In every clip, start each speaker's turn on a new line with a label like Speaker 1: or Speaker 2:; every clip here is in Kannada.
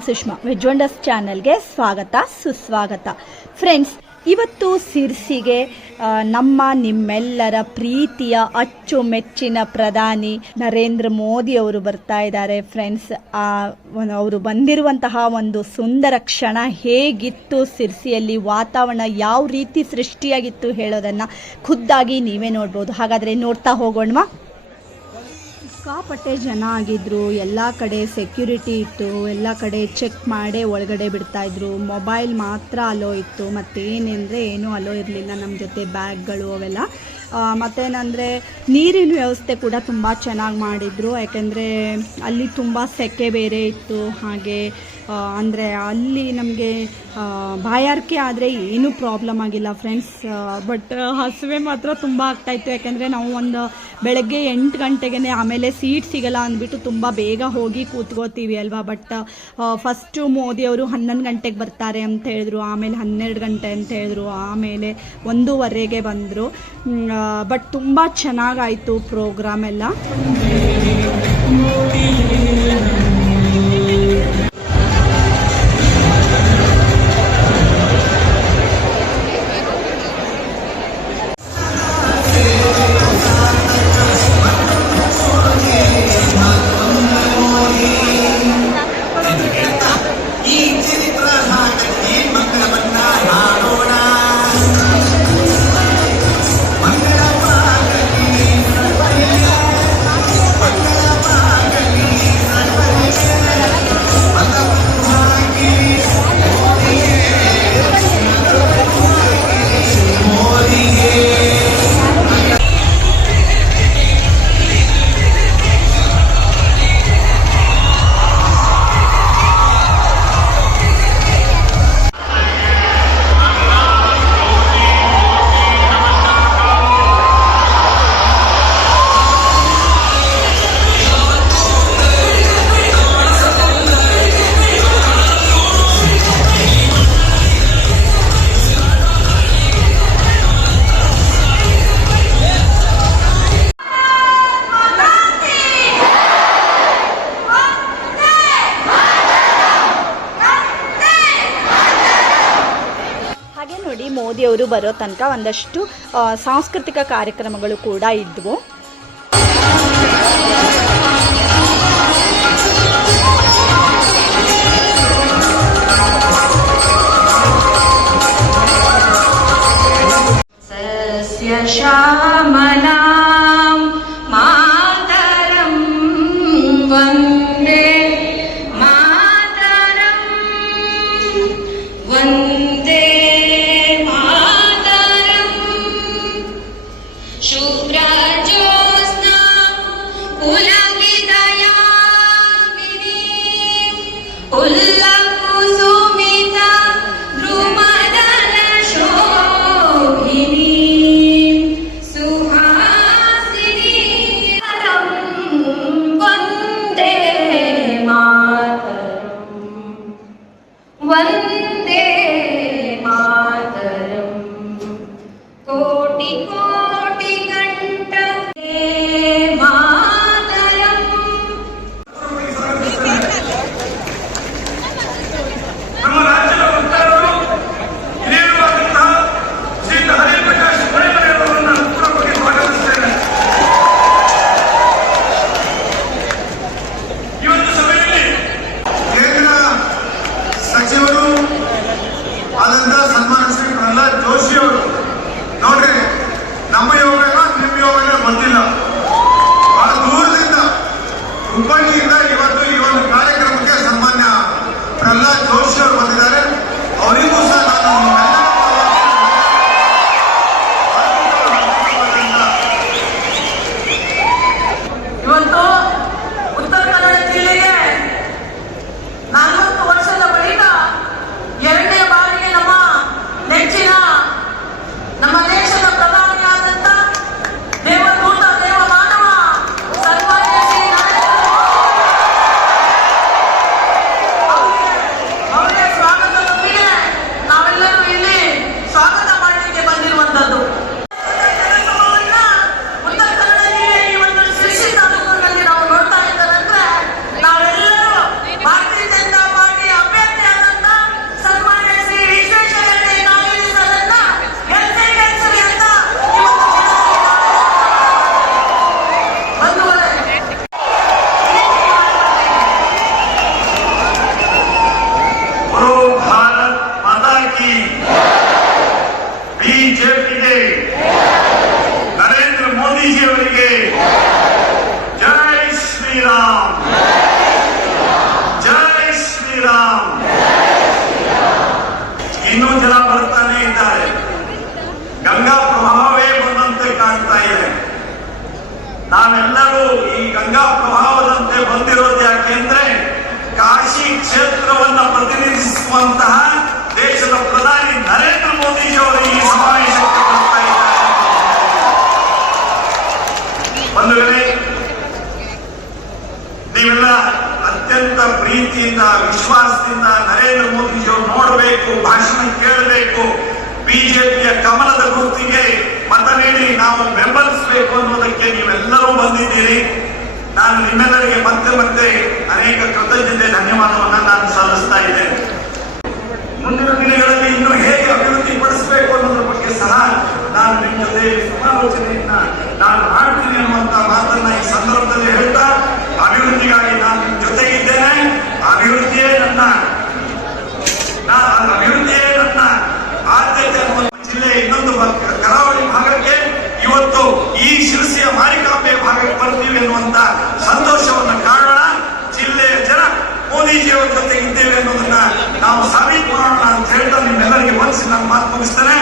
Speaker 1: ನಾನು ಸುಷ್ಮಾ. ವೆಜ್ ಚಾನೆಲ್ಗೆ ಸ್ವಾಗತ, ಸುಸ್ವಾಗತ. ಫ್ರೆಂಡ್ಸ್ ಇವತ್ತು ಸಿರ್ಸಿಗೆ ನಮ್ಮ ನಿಮ್ಮೆಲ್ಲರ ಪ್ರೀತಿಯ ಅಚ್ಚುಮೆಚ್ಚಿನ ಪ್ರಧಾನಿ ನರೇಂದ್ರ ಮೋದಿ ಅವರು ಬರ್ತಾ ಇದ್ದಾರೆ. ಫ್ರೆಂಡ್ಸ್ ಅವರು ಬಂದಿರುವಂತಹ ಒಂದು ಸುಂದರ ಕ್ಷಣ ಹೇಗಿತ್ತು, ಸಿರ್ಸಿಯಲ್ಲಿ ವಾತಾವರಣ ಯಾವ ರೀತಿ ಸೃಷ್ಟಿಯಾಗಿತ್ತು ಹೇಳೋದನ್ನು ಖುದ್ದಾಗಿ ನೀವೇ ನೋಡ್ಬೋದು. ಹಾಗಾದರೆ ನೋಡ್ತಾ ಹೋಗೋಣವಾ? ಸಿಕ್ಕಾಪಟ್ಟೆ ಜನ ಆಗಿದ್ರು, ಎಲ್ಲ ಕಡೆ ಸೆಕ್ಯೂರಿಟಿ ಇತ್ತು, ಎಲ್ಲ ಕಡೆ ಚೆಕ್ ಮಾಡೇ ಒಳಗಡೆ ಬಿಡ್ತಾ ಇದ್ರು. ಮೊಬೈಲ್ ಮಾತ್ರ ಅಲೋ ಇತ್ತು, ಮತ್ತೇನೆಂದರೆ ಏನೂ ಅಲೋ ಇರಲಿಲ್ಲ ನಮ್ಮ ಜೊತೆ ಬ್ಯಾಗ್ಗಳು ಅವೆಲ್ಲ. ಮತ್ತೇನಂದರೆ ನೀರಿನ ವ್ಯವಸ್ಥೆ ಕೂಡ ತುಂಬ ಚೆನ್ನಾಗಿ ಮಾಡಿದರು. ಯಾಕೆಂದರೆ ಅಲ್ಲಿ ತುಂಬ ಸೆಕೆ ಬೇರೆ ಇತ್ತು, ಹಾಗೆ ಅಂದರೆ ಅಲ್ಲಿ ನಮಗೆ ಬಾಯಾರಿಕೆ ಆದರೆ ಏನೂ ಪ್ರಾಬ್ಲಮ್ ಆಗಿಲ್ಲ ಫ್ರೆಂಡ್ಸ್ ಬಟ್ ಹಸುವೆ ಮಾತ್ರ ತುಂಬ ಆಗ್ತಾಯಿತ್ತು ಯಾಕೆಂದರೆ ನಾವು ಒಂದು ಬೆಳಗ್ಗೆ ಎಂಟು ಗಂಟೆಗೆ ಆಮೇಲೆ ಸೀಟ್ ಸಿಗಲ್ಲ ಅಂದ್ಬಿಟ್ಟು ತುಂಬ ಬೇಗ ಹೋಗಿ ಕೂತ್ಕೋತೀವಿ ಅಲ್ವಾ? ಬಟ್ ಫಸ್ಟು ಮೋದಿಯವರು ಹನ್ನೊಂದು ಗಂಟೆಗೆ ಬರ್ತಾರೆ ಅಂತ ಹೇಳಿದ್ರು. ಆಮೇಲೆ ಹನ್ನೆರಡು ಗಂಟೆ ಅಂತ ಹೇಳಿದ್ರು. ಆಮೇಲೆ ಒಂದೂವರೆಗೆ ಬಂದರು. ಬಟ್ ತುಂಬ ಚೆನ್ನಾಗಾಯಿತು ಪ್ರೋಗ್ರಾಮ್ ಎಲ್ಲ. ಮೋದಿ ಮೋದಿಯವರು ಬರೋ ತನಕ ಒಂದಷ್ಟು ಸಾಂಸ್ಕೃತಿಕ ಕಾರ್ಯಕ್ರಮಗಳು ಕೂಡ ಇದ್ವು.
Speaker 2: ಸರಸ್ಯ Olé ವಿಶ್ವಾಸದಿಂದ ನರೇಂದ್ರ ಮೋದಿಜಿಯವರು ನೋಡಬೇಕು ಭಾಷಣ ಕೇಳಬೇಕು. ಬಿಜೆಪಿಯ ಕಮಲದ ಗುರುತಿಗೆ ಇದ್ದೇವೆ ಅನ್ನೋದನ್ನ ನಾವು ಸಾಬೀತು ಮಾಡೋಣ ಅಂತ ಹೇಳ್ತಾ ನಿಮ್ಮೆಲ್ಲರಿಗೆ ಮನಸ್ಸಿನ ಮಾತು ಮುಗಿಸ್ತೇನೆ.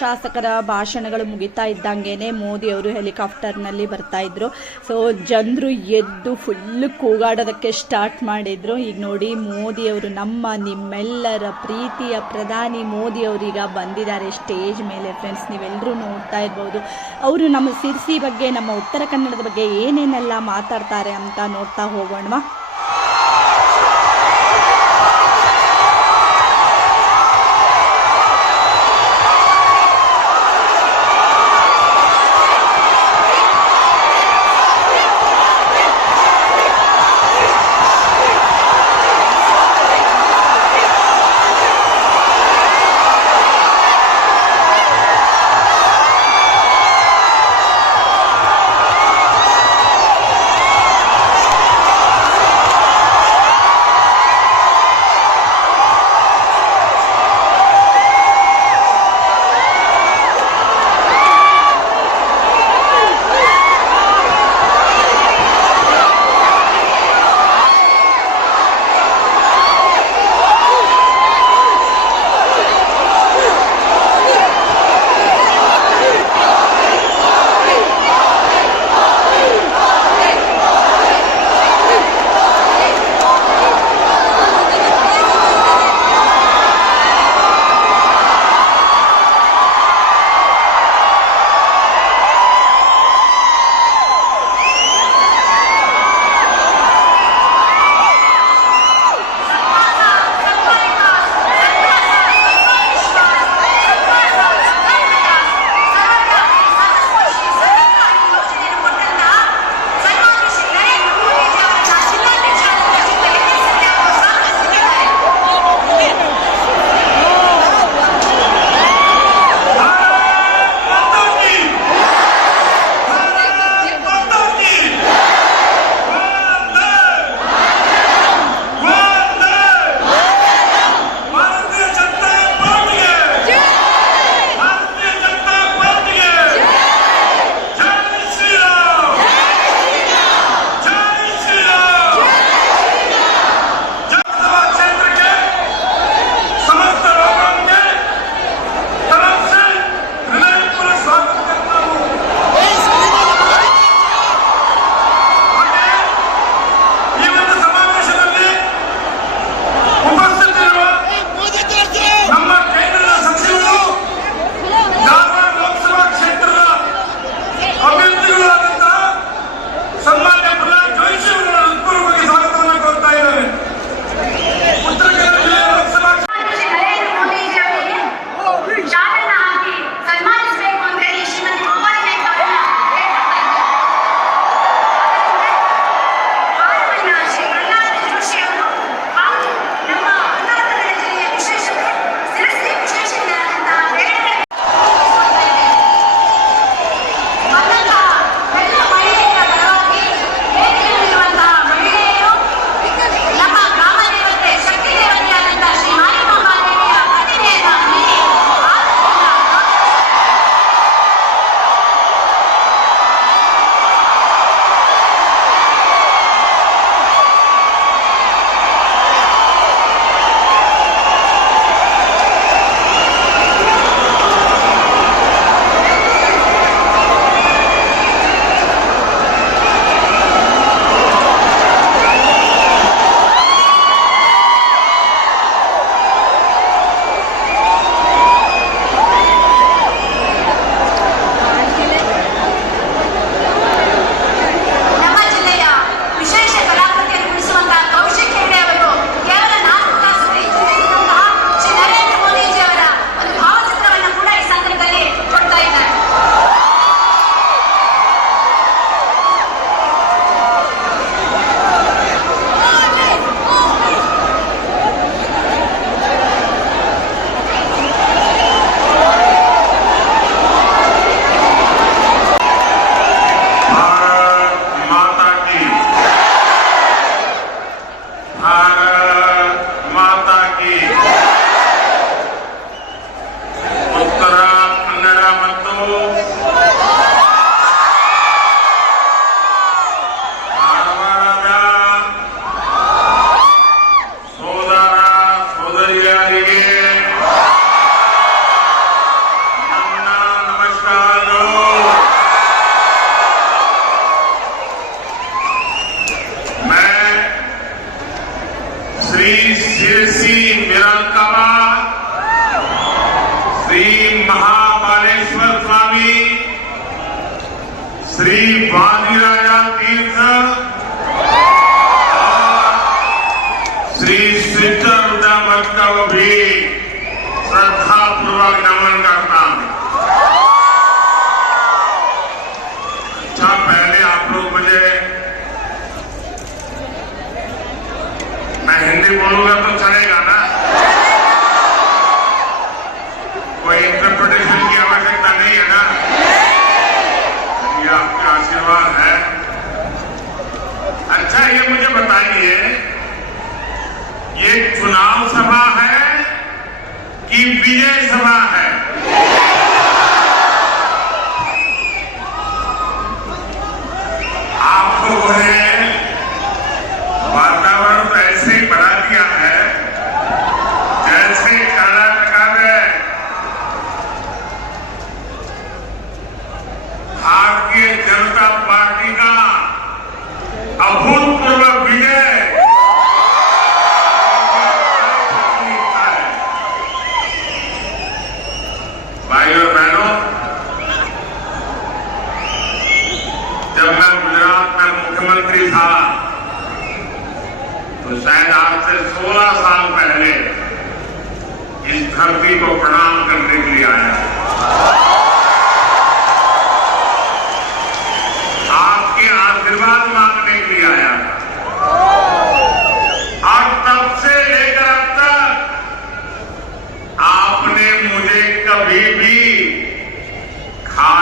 Speaker 1: ಶಾಸಕರ ಭಾಷಣಗಳು ಮುಗಿತಾ ಇದ್ದಂಗೆನೆ ಮೋದಿ ಅವರು ಹೆಲಿಕಾಪ್ಟರ್ನಲ್ಲಿ ಬರ್ತಾ ಇದ್ರು. ಸೊ ಜನರು ಎದ್ದು ಫುಲ್ ಕೂಗಾಡೋದಕ್ಕೆ ಸ್ಟಾರ್ಟ್ ಮಾಡಿದ್ರು. ಈಗ ನೋಡಿ ಮೋದಿ ಅವರು ನಮ್ಮ ನಿಮ್ಮೆಲ್ಲರ ಪ್ರೀತಿಯ ಪ್ರಧಾನಿ ಮೋದಿ ಅವರೀಗ ಬಂದಿದ್ದಾರೆ ಸ್ಟೇಜ್ ಮೇಲೆ ಫ್ರೆಂಡ್ಸ್ ನೀವೆಲ್ಲರೂ ನೋಡ್ತಾ ಇರ್ಬೋದು. ಅವರು ನಮ್ಮ ಸಿರ್ಸಿ ಬಗ್ಗೆ, ನಮ್ಮ ಉತ್ತರ ಕನ್ನಡದ ಬಗ್ಗೆ ಏನೇನೆಲ್ಲ ಮಾತಾಡ್ತಾರೆ ಅಂತ ನೋಡ್ತಾ ಹೋಗೋಣವಾ?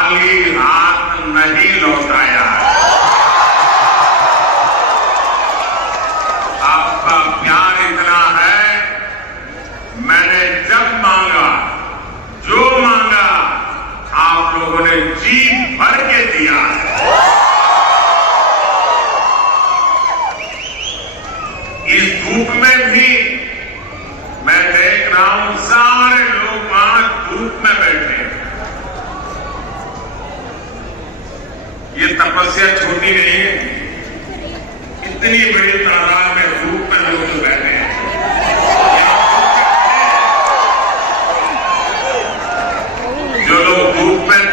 Speaker 3: अगली रात नहीं लौटाया। movement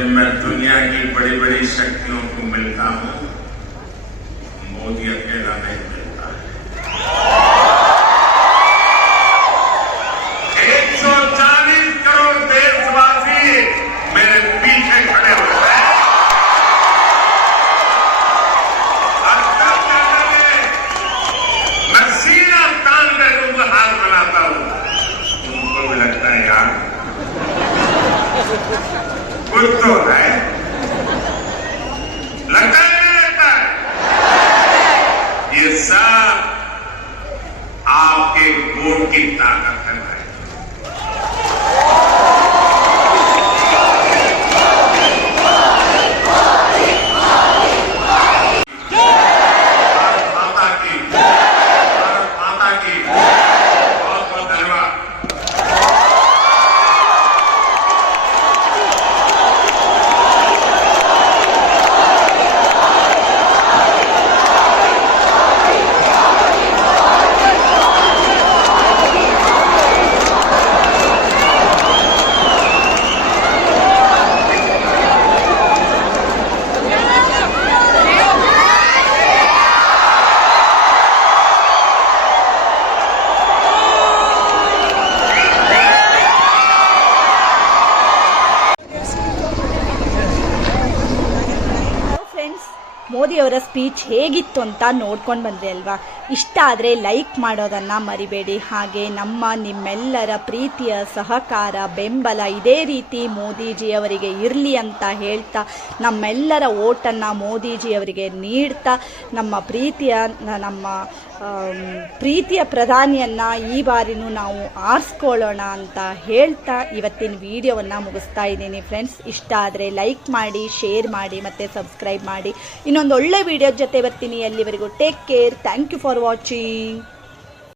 Speaker 3: जब मैं दुनिया की बड़ी बड़ी शक्तियों को मिलता हूँ मोदी अकेला नहीं
Speaker 1: ಮೋದಿಯವರ ಸ್ಪೀಚ್ ಹೇಗಿತ್ತು ಅಂತ ನೋಡ್ಕೊಂಡು ಬಂದ್ರಿ ಅಲ್ವಾ? ಇಷ್ಟ ಆದರೆ ಲೈಕ್ ಮಾಡೋದನ್ನು ಮರಿಬೇಡಿ. ಹಾಗೆ ನಮ್ಮ ನಿಮ್ಮೆಲ್ಲರ ಪ್ರೀತಿಯ ಸಹಕಾರ, ಬೆಂಬಲ ಇದೇ ರೀತಿ ಮೋದಿಜಿಯವರಿಗೆ ಇರಲಿ ಅಂತ ಹೇಳ್ತಾ, ನಮ್ಮೆಲ್ಲರ ಓಟನ್ನು ಮೋದಿಜಿಯವರಿಗೆ ನೀಡ್ತಾ, ನಮ್ಮ ಪ್ರೀತಿಯ ನಮ್ಮ ಪ್ರೀತಿಯ ಪ್ರಧಾನಿಯನ್ನು ಈ ಬಾರಿನೂ ನಾವು ಆರಿಸ್ಕೊಳ್ಳೋಣ ಅಂತ ಹೇಳ್ತಾ ಇವತ್ತಿನ ವಿಡಿಯೋವನ್ನು ಮುಗಿಸ್ತಾ ಇದ್ದೀನಿ. ಫ್ರೆಂಡ್ಸ್ ಇಷ್ಟ ಆದರೆ ಲೈಕ್ ಮಾಡಿ ಶೇರ್ ಮಾಡಿ, ಮತ್ತು ಸಬ್ಸ್ಕ್ರೈಬ್ ಮಾಡಿ. ಇನ್ನೊಂದು ಒಳ್ಳೆ ವಿಡಿಯೋ ಜೊತೆ ಬರ್ತೀನಿ. ಅಲ್ಲಿವರೆಗೂ take care thank you for watching